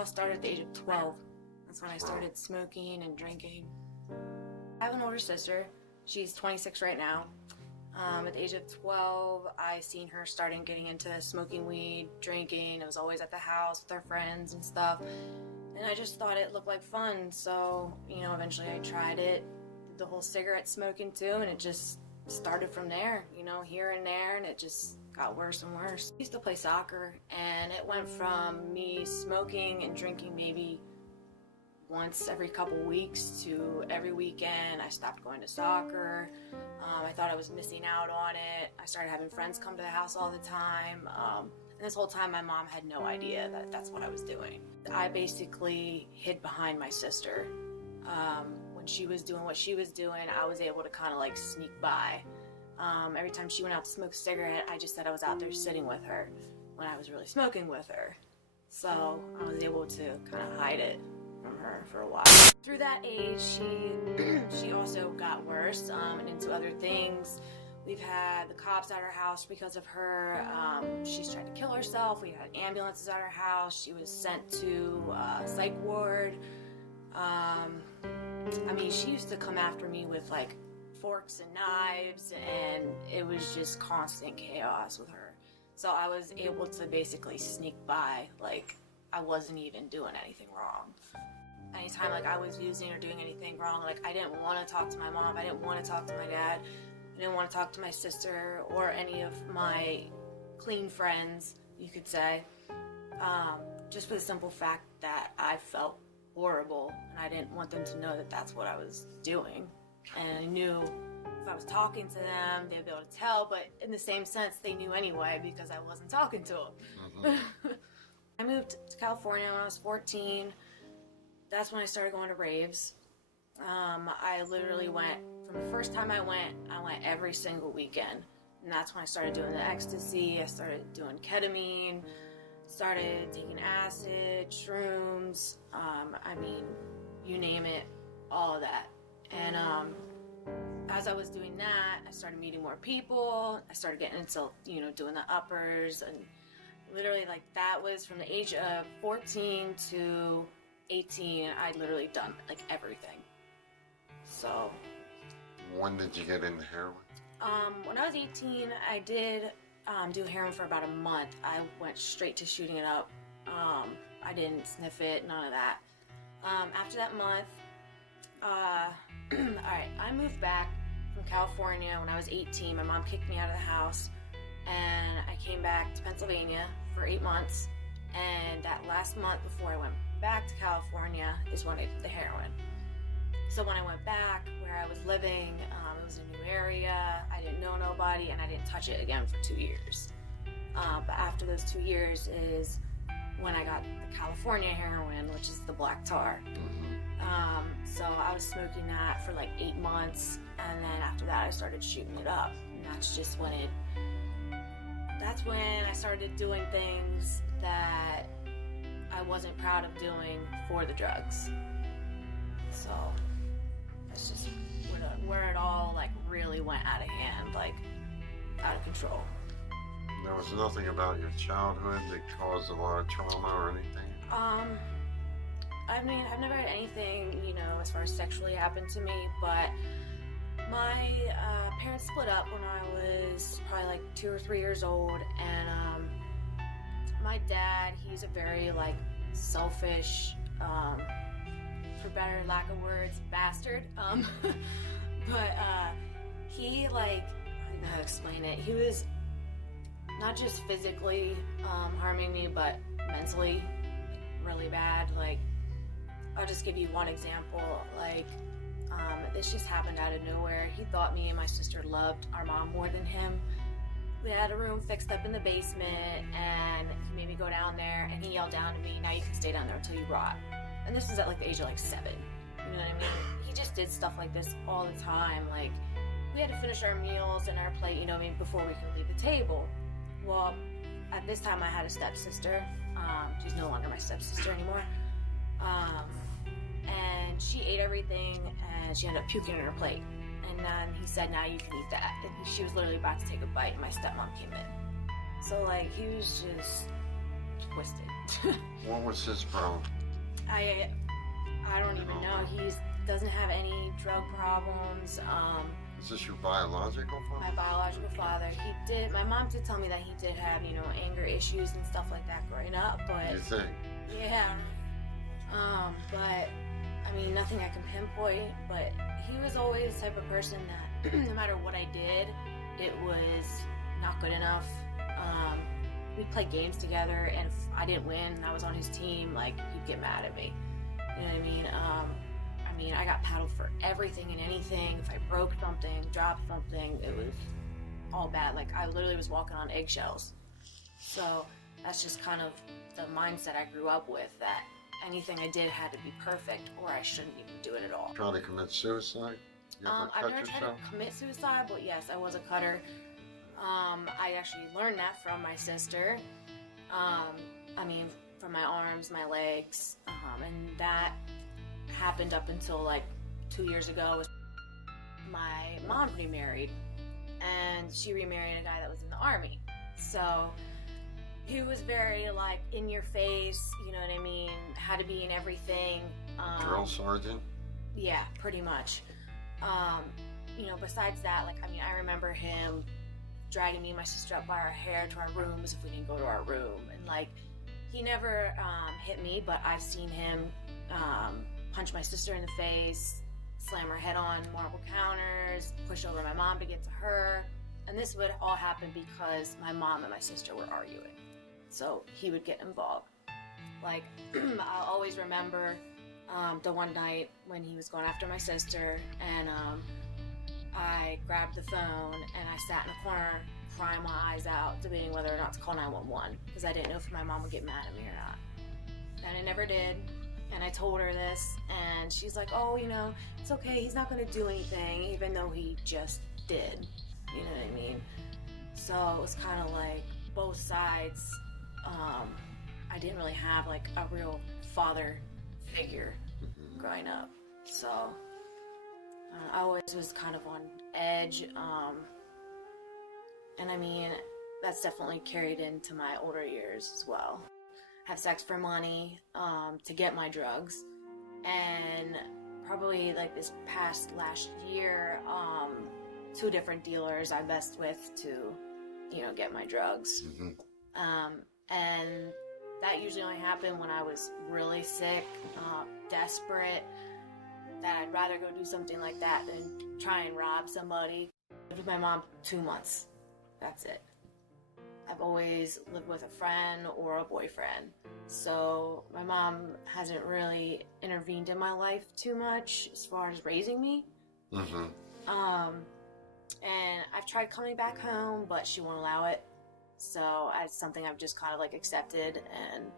all started at the age of 12. That's when I started smoking and drinking. I have an older sister. She's 26 right now. At the age of 12, I seen her starting getting into smoking weed, drinking. I was always at the house with her friends and stuff. And I just thought it looked like fun. So, eventually I tried it, did the whole cigarette smoking too, and it just started from there, here and there, and it just got worse and worse. I used to play soccer, and it went from me smoking and drinking maybe once every couple weeks to every weekend. I stopped going to soccer. I thought I was missing out on it. I started having friends come to the house all the time. And this whole time my mom had no idea that that's what I was doing. I basically hid behind my sister. When she was doing what she was doing, I was able to kind of like sneak by. Every time she went out to smoke a cigarette, I just said I was out there sitting with her when I was really smoking with her. So I was able to kind of hide it from her for a while. Through that age, she also got worse and into other things. We've had the cops at our house because of her. She's tried to kill herself. We've had ambulances at our house. She was sent to psych ward. She used to come after me with like forks and knives, and it was just constant chaos with her. So I was able to basically sneak by like I wasn't even doing anything wrong. Anytime like I was using or doing anything wrong, like I didn't want to talk to my mom, I didn't want to talk to my dad, I didn't want to talk to my sister or any of my clean friends, you could say, just for the simple fact that I felt horrible, and I didn't want them to know that that's what I was doing. And I knew if I was talking to them, they'd be able to tell, but in the same sense, they knew anyway because I wasn't talking to them. I moved to California when I was 14. That's when I started going to raves. I literally went, from the first time I went every single weekend. And that's when I started doing the ecstasy, I started doing ketamine, started taking acid, shrooms, you name it, all of that. And as I was doing that, I started meeting more people. I started getting into, doing the uppers, and literally like that was from the age of 14 to 18. I'd literally done like everything. So. When did you get into heroin? When I was 18, I did do heroin for about a month. I went straight to shooting it up. I didn't sniff it, none of that. After that month, alright, I moved back from California when I was 18. My mom kicked me out of the house, and I came back to Pennsylvania for 8 months, and that last month before I went back to California is when I did the heroin. So when I went back where I was living, it was a new area, I didn't know nobody, and I didn't touch it again for 2 years. But after those 2 years is when I got the California heroin, which is the black tar. So I was smoking that for like 8 months, and then after that I started shooting it up. And that's just when I started doing things that I wasn't proud of doing for the drugs. So that's just where it all like really went out of hand, like out of control. There was nothing about your childhood that caused a lot of trauma or anything? I've never had anything, as far as sexually happen to me, but my parents split up when I was probably like 2 or 3 years old, and my dad, he's a very like selfish, for better lack of words, bastard. But he like, I don't know how to explain it. He was not just physically harming me, but mentally, really bad. Like, I'll just give you one example. Like, this just happened out of nowhere. He thought me and my sister loved our mom more than him. We had a room fixed up in the basement, and he made me go down there, and he yelled down to me, "Now you can stay down there until you rot." And this was at like the age of like 7. You know what I mean? He just did stuff like this all the time. Like, we had to finish our meals and our plate, before we could leave the table. Well, at this time I had a stepsister. She's no longer my stepsister anymore. And she ate everything, and she ended up puking in her plate. And then he said, "Now you can eat that." And she was literally about to take a bite, and my stepmom came in. So like, he was just twisted. What was his problem? I don't even know. He doesn't have any drug problems. Is this your biological father? My biological father, my mom did tell me that he did have, anger issues and stuff like that growing up, but... You think? Yeah. But, I mean, nothing I can pinpoint, but he was always the type of person that no matter what I did, it was not good enough. We'd play games together, and if I didn't win and I was on his team, like, he'd get mad at me. You know what I mean? I got paddled for everything and anything. If I broke something, dropped something, it was all bad. Like, I literally was walking on eggshells. So that's just kind of the mindset I grew up with, that anything I did had to be perfect or I shouldn't even do it at all. Trying to commit suicide? You ever I've cut never tried yourself? to commit suicide, but yes, I was a cutter. I actually learned that from my sister. From my arms, my legs, and that happened up until like 2 years ago. My mom remarried, and she remarried a guy that was in the Army. So he was very like in your face, you know what I mean? Had to be in everything. Drill sergeant? Yeah, pretty much. Besides that, I remember him dragging me and my sister up by our hair to our rooms if we didn't go to our room. And he never hit me, but I've seen him punch my sister in the face, slam her head on marble counters, push over my mom to get to her. And this would all happen because my mom and my sister were arguing. So he would get involved. I'll always remember the one night when he was going after my sister, and I grabbed the phone and I sat in a corner crying my eyes out, debating whether or not to call 911 because I didn't know if my mom would get mad at me or not. And I never did. And I told her this, and she's like, oh, it's okay, he's not going to do anything, even though he just did. You know what I mean? So it was kind of like both sides. I didn't really have a real father figure growing up. So I always was kind of on edge. And that's definitely carried into my older years as well. Have sex for money, to get my drugs. And probably this last year, 2 different dealers I messed with to, get my drugs. And that usually only happened when I was really sick, desperate, that I'd rather go do something like that than try and rob somebody. I lived with my mom 2 months. That's it. I've always lived with a friend or a boyfriend. So my mom hasn't really intervened in my life too much as far as raising me. And I've tried coming back home, but she won't allow it. So it's something I've just kind of accepted, and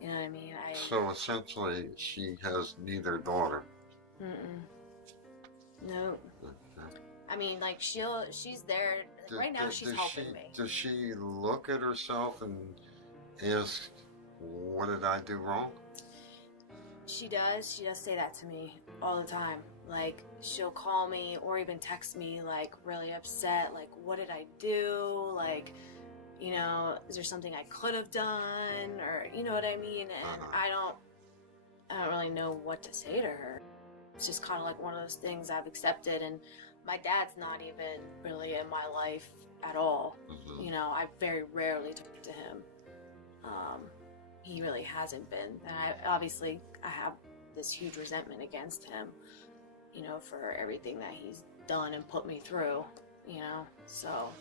you know what I mean? So essentially she has neither daughter. No. She's there. Right now she's helping me. Does she look at herself and ask, what did I do wrong? She does. She does say that to me all the time. She'll call me or even text me, really upset. What did I do? Is there something I could have done? Or, you know what I mean? And I don't really know what to say to her. It's just kind of one of those things I've accepted. And my dad's not even really in my life at all. I very rarely talk to him. He really hasn't been. And I have this huge resentment against him, for everything that he's done and put me through, so.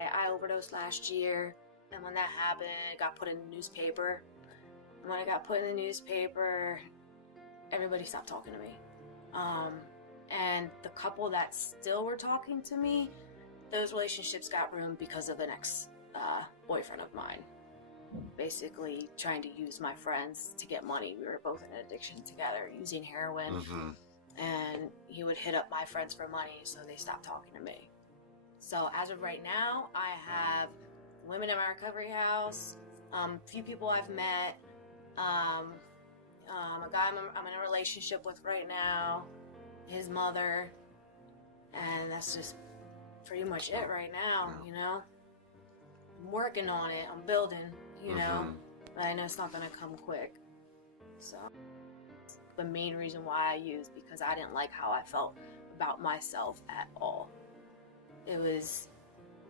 I overdosed last year, and when that happened, it got put in the newspaper. And when it got put in the newspaper, everybody stopped talking to me. And the couple that still were talking to me, those relationships got ruined because of an ex-boyfriend of mine. Basically trying to use my friends to get money. We were both in addiction together, using heroin. And he would hit up my friends for money, so they stopped talking to me. So as of right now, I have women in my recovery house, a few people I've met, a guy I'm in a relationship with right now, his mother, and that's just pretty much it right now, I'm working on it, I'm building, you know? But I know it's not gonna come quick. So, the main reason why I used, because I didn't like how I felt about myself at all. It was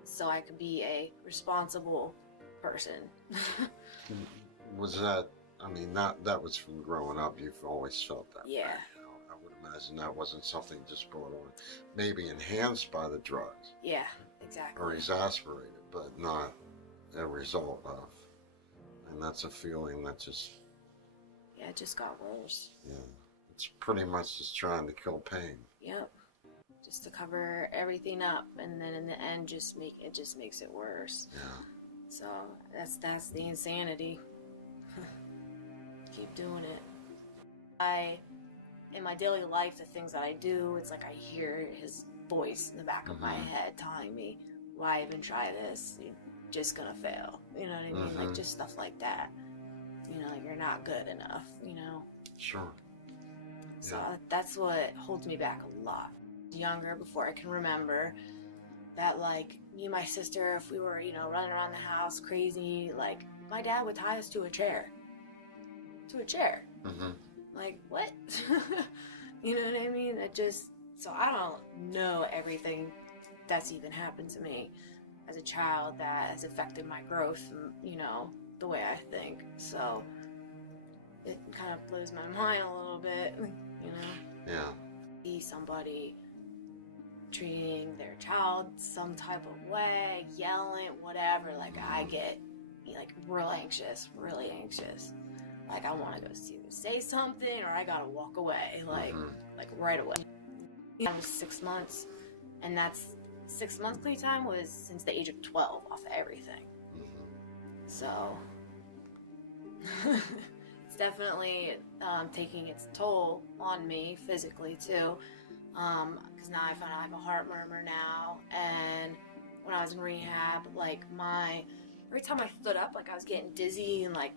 so I could be a responsible person. Was that, I mean, that was from growing up, you've always felt that way. Yeah. You know, I would imagine that wasn't something just brought on, maybe enhanced by the drugs. Yeah, exactly. Or exasperated, but not a result of. And that's a feeling that just... Yeah, it just got worse. Yeah. It's pretty much just trying to kill pain. Yep. Just to cover everything up, and then in the end, just makes it worse. Yeah. So that's the insanity. Keep doing it. In my daily life, the things that I do, it's like I hear his voice in the back of my head telling me, "Why even try this? You're just gonna fail." You know what I mean? Like just stuff like that. You know, like you're not good enough. You know. Sure. So Yeah. that's what holds me back a lot. Younger, before I can remember, that like me and my sister, if we were, you know, running around the house crazy, like my dad would tie us to a chair. Like, what? You know what I mean? So I don't know everything that's even happened to me as a child that has affected my growth and, you know, the way I think. So it kind of blows my mind a little bit, you know? Yeah. See somebody treating their child some type of way, yelling, whatever, like I get like really anxious. Like I want to go say something, or I gotta walk away, like right away. I was 6 months, and that's 6 months playtime was since the age of 12 off of everything. So it's definitely taking its toll on me physically too. Because now I found out I have a heart murmur now, and when I was in rehab, like every time I stood up, like I was getting dizzy and like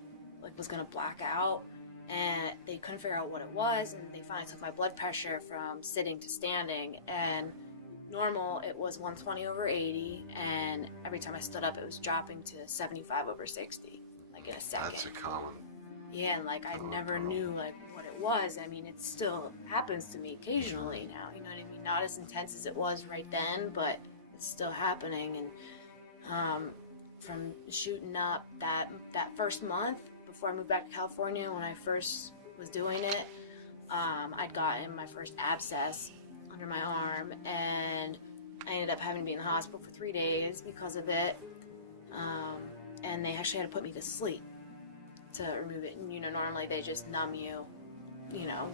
was gonna black out, and they couldn't figure out what it was, and they finally took my blood pressure from sitting to standing, and normal it was 120/80, and every time I stood up it was dropping to 75/60, like in a second. That's a common. Yeah, and like I never knew like what it was. I mean, it still happens to me occasionally now, you know what I mean? Not as intense as it was right then, but it's still happening. And from shooting up that first month before I moved back to California, when I first was doing it, I'd gotten my first abscess under my arm, and I ended up having to be in the hospital for 3 days because of it. And they actually had to put me to sleep to remove it. And, you know, normally they just numb you, you know,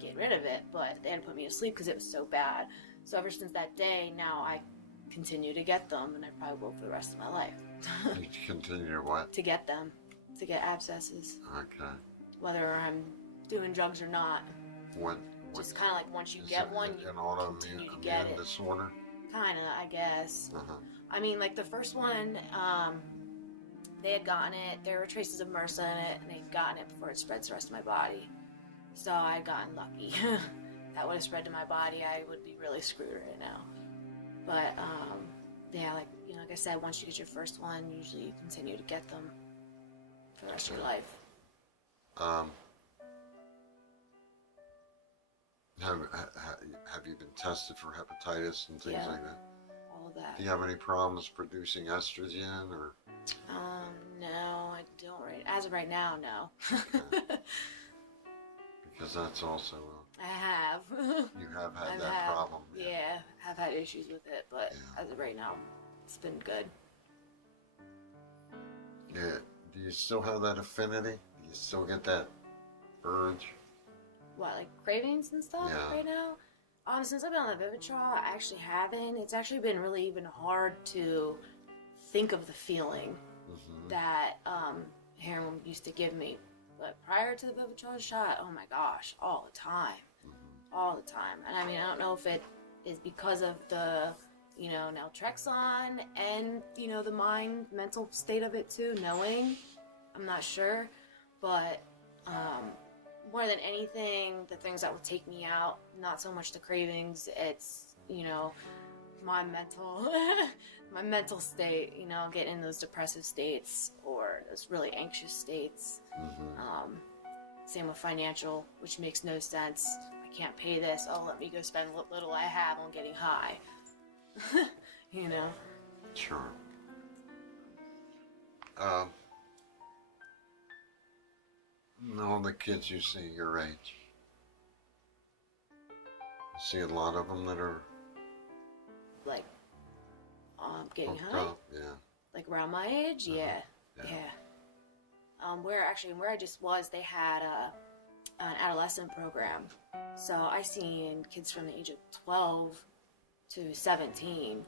get rid of it, but they had to put me to sleep because it was so bad. So ever since that day, now I continue to get them, and I probably will for the rest of my life. You continue to what? To get them, to get abscesses. Okay. Whether I'm doing drugs or not. What Just kind of like once you get one, you continue to get it. Disorder? Kind of, I guess. I mean, like the first one, they had gotten it. There were traces of MRSA in it, and they'd gotten it before it spread to the rest of my body. So I'd gotten lucky. That would have spread to my body, I would be really screwed right now. But yeah, like like I said, once you get your first one, usually you continue to get them for the rest of your life. Have you been tested for hepatitis and things like that? All of that. Do you have any problems producing estrogen or? No, I don't. As of right now, no. Because that's also. I have. You have had that problem. Yeah, have had issues with it, but as of right now, it's been good. Yeah. Do you still have that affinity? Do you still get that urge? What, like cravings and stuff right now? Since I've been on the Vivitrol, I actually haven't. It's actually been really even hard to think of the feeling that heroin used to give me. But prior to the Vivitrol shot, oh my gosh, all the time. All the time. And I mean, I don't know if it is because of the, naltrexone and, the mental state of it too, knowing. I'm not sure. But more than anything, the things that would take me out, not so much the cravings, it's, my mental my mental state, you know, getting in those depressive states or those really anxious states. Same with financial, which makes no sense. I can't pay this. Oh, let me go spend what little I have on getting high. You know? Sure. All the kids you see your age, you see a lot of them that are Like, getting hooked high? up. Yeah. Like around my age? Yeah. Where I just was, they had an adolescent program. So I seen kids from the age of 12 to 17.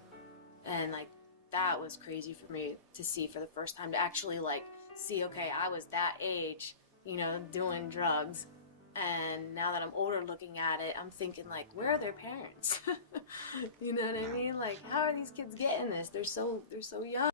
And like, that was crazy for me to see for the first time, to actually like see, okay, I was that age, you know, doing drugs. And now that I'm older looking at it, I'm thinking like, where are their parents? You know what I mean? Like, how are these kids getting this? They're so young.